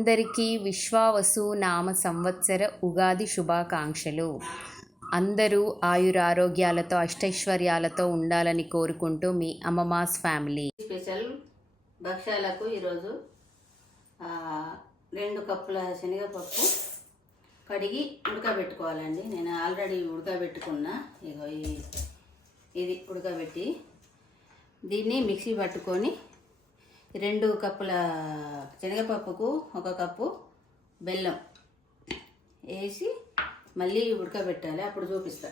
అందరికీ విశ్వావసు నామ సంవత్సర ఉగాది శుభాకాంక్షలు. అందరూ ఆయురారోగ్యాలతో అష్టైశ్వర్యాలతో ఉండాలని కోరుకుంటూ మీ అమ్మమాస్ ఫ్యామిలీ. స్పెషల్ భక్ష్యాలకు ఈరోజు 2 కప్పుల శనగపప్పు కడిగి ఉడకబెట్టుకోవాలండి. నేను ఆల్రెడీ ఉడకబెట్టుకున్నా. ఇగో ఇది ఉడకబెట్టి దీన్ని మిక్సీ పట్టుకొని 2 కప్పుల శనగపప్పుకు 1 కప్పు బెల్లం వేసి మళ్ళీ ఉడకబెట్టాలి. అప్పుడు చూపిస్తా.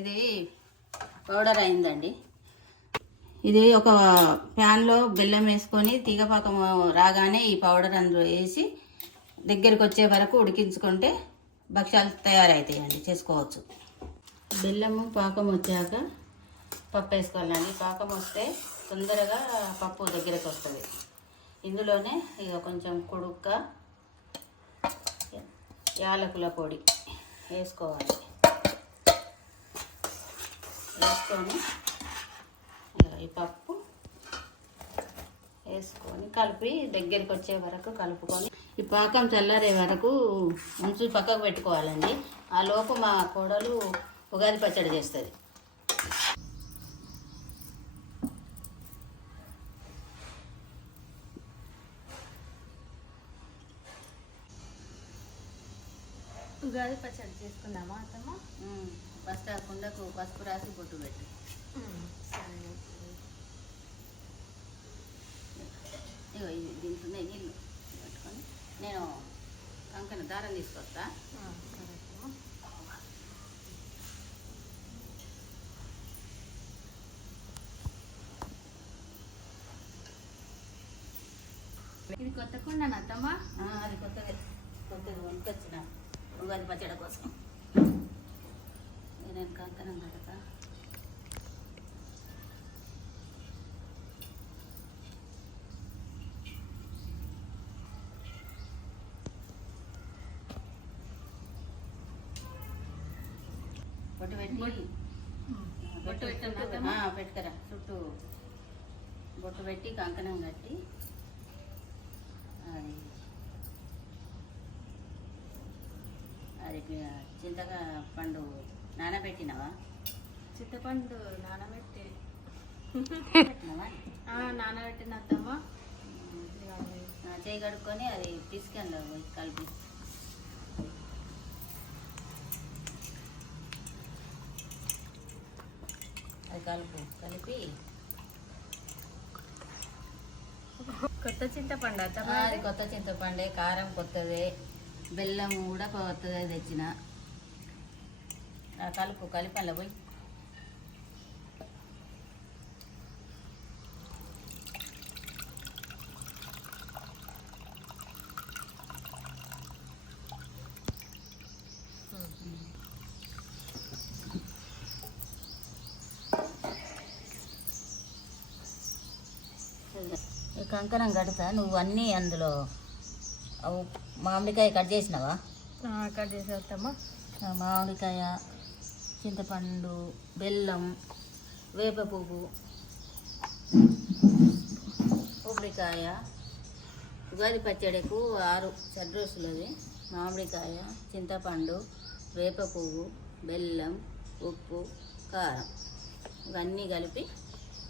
ఇది పౌడర్ అయిందండి. ఇది ఒక ప్యాన్లో బెల్లం వేసుకొని తీగపాకం రాగానే ఈ పౌడర్ అందులో వేసి దగ్గరికి వచ్చే వరకు ఉడికించుకుంటే భక్ష్యాలు తయారవుతాయండి, చేసుకోవచ్చు. బెల్లము పాకం వచ్చాక పప్పు వేసుకోవాలండి. పాకం వస్తే తొందరగా పప్పు దగ్గరకు వస్తుంది. ఇందులోనే ఇక కొంచెం కుడుక్క యాలకుల పొడి వేసుకోవాలి. వేసుకొని ఈ పప్పు వేసుకొని కలిపి దగ్గరికి వచ్చే వరకు కలుపుకొని ఈ పాకం చల్లారే వరకు ఉంచి పక్కకు పెట్టుకోవాలండి. ఆ లోపు మా కోడలు ఉగాది పచ్చడి చేస్తుంది. ఉగాది పచ్చడి చేసుకుందామా అత్తమ్మ? ఫస్ట్ ఆ కుండకు పసుపు రాసి బొట్టు పెట్టు. ఇగో ఇది దీంట్లో నీళ్ళు పెట్టుకొని నేను కంకణ దారం తీసుకొస్తా. ఇది కొత్త కుండ అత్తమ్మ? అది కొత్తది వండుకొచ్చిన ఉగాది పచ్చడి కోసం. నేను కంకణం కడతా. బొట్టు పెట్టుకరా. చుట్టూ బొట్టు పెట్టి కంకణం కట్టి అది అది చింతగా పండు నానబెట్టినవా? చింతపండు నానబెట్టి నానబెట్టిన అత్తమ్మ. చేయి కడుక్కొని అది పిసికంలో కలిపి అది కలిపి కొత్త చింతపండు అత్తమ్మ? అది కొత్త చింతపండే, కారం కొత్తదే, బెల్లం కూడా కొత్తదే తెచ్చిన. కలిపి పోయి కంకణం కడతా. నువ్వు అన్నీ అందులో మామిడికాయ కట్ చేసినావా? కట్ చేసేస్తామా? మామిడికాయ, చింతపండు, బెల్లం, వేప పువ్వు, కొబ్బరికాయ. ఉగాది పచ్చడికు 6 షడ్రుచులది: మామిడికాయ, చింతపండు, వేప పువ్వు, బెల్లం, ఉప్పు, కారం. ఇవన్నీ కలిపి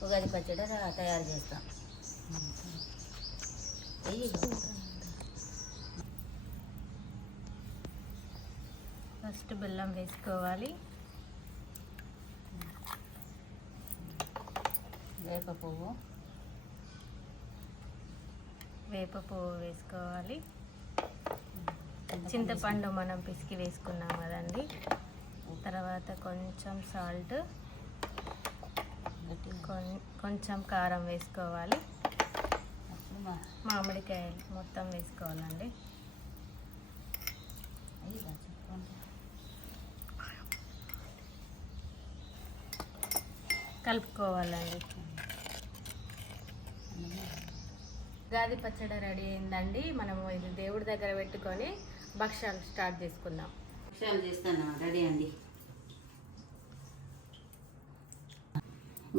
ఉగాది పచ్చడి తయారు చేస్తాం. ఫస్ట్ బెల్లం వేసుకోవాలి. వేప పువ్వు వేసుకోవాలి. చింతపండు మనం పిసికి వేసుకున్నాం కదండి. తర్వాత కొంచెం సాల్ట్, కొంచెం కారం వేసుకోవాలి. మామిడికాయ మొత్తం వేసుకోవాలండి. కలుపుకోవాలండి. ఉగాది పచ్చడి రెడీ అయిందండి. మనము ఇది దేవుడి దగ్గర పెట్టుకొని భక్ష్యాలు స్టార్ట్ చేసుకుందాం. భక్ష్యాలు చేస్తాను, రెడీ అండి.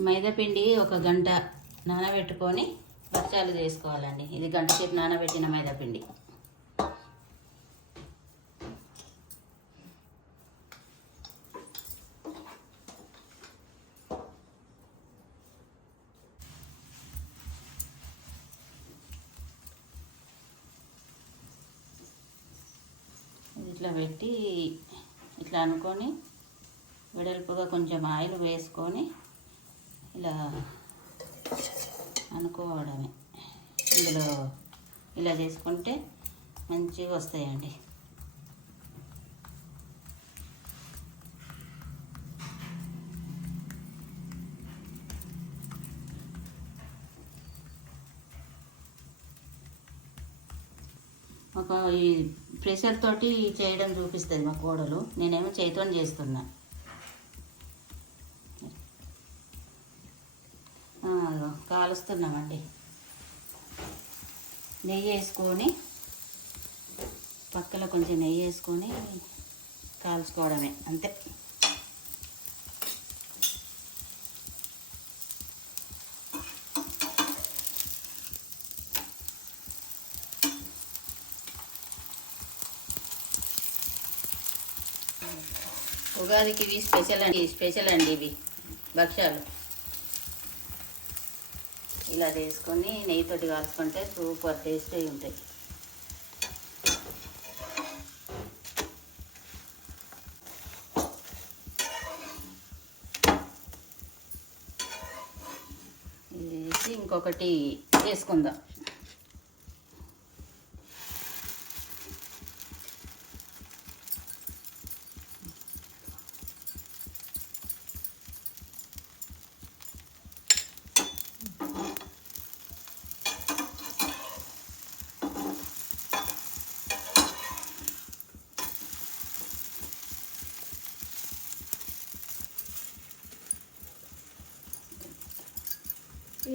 మైదాపిండి 1 గంట నానబెట్టుకొని భక్ష్యాలు చేసుకోవాలండి. ఇది గంట సేపు నానబెట్టిన మైదాపిండి. ఇట్లా పెట్టి ఇట్లా అనుకొని వెడల్పుగా కొంచెం ఆయిల్ వేసుకొని ఇలా అనుకోవడమే. ఇందులో ఇలా చేసుకుంటే మంచిగా వస్తాయండి. ఒక ఈ ప్రెషర్ తోటి చేయడం చూపిస్తుంది మా కోడలు, నేనేమో చేతితో చేస్తున్నా. కాలుస్తున్నామండి. నెయ్యి వేసుకొని పక్కలో కొంచెం నెయ్యి వేసుకొని కాల్చుకోవడమే, అంతే. ఉగాదికి ఇవి స్పెషల్ అండి ఇవి భక్ష్యాలు. ఇలా చేసుకొని నెయ్యితోటి కాల్చుకుంటే సూపర్ టేస్టీ ఉంటాయి. వేసి ఇంకొకటి చేసుకుందాం.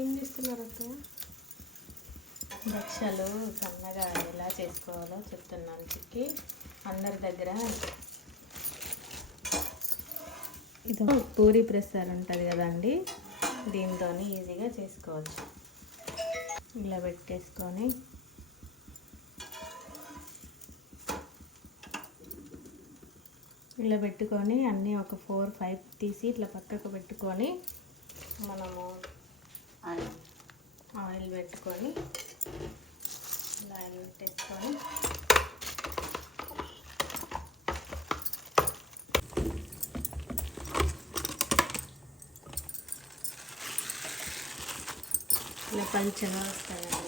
ఏం చేస్తున్నారు అక్క? భక్ష్యాలు సన్నగా ఎలా చేసుకోవాలో చెప్తున్నాను చిక్కి. అందరి దగ్గర ఇది పూరి ప్రెస్సర్ ఉంటుంది కదండి, దీంతో ఈజీగా చేసుకోవచ్చు. ఇలా పెట్టేసుకొని ఇలా పెట్టుకొని అన్నీ ఒక 4-5 తీసి ఇట్లా పక్కకు పెట్టుకొని మనము ఆయిల్ పెట్టుకొని ఇలా ఆయిల్ పెట్టేసుకొని ఇలా పలుచగా వస్తాయండి.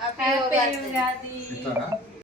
Happy Ugaadi.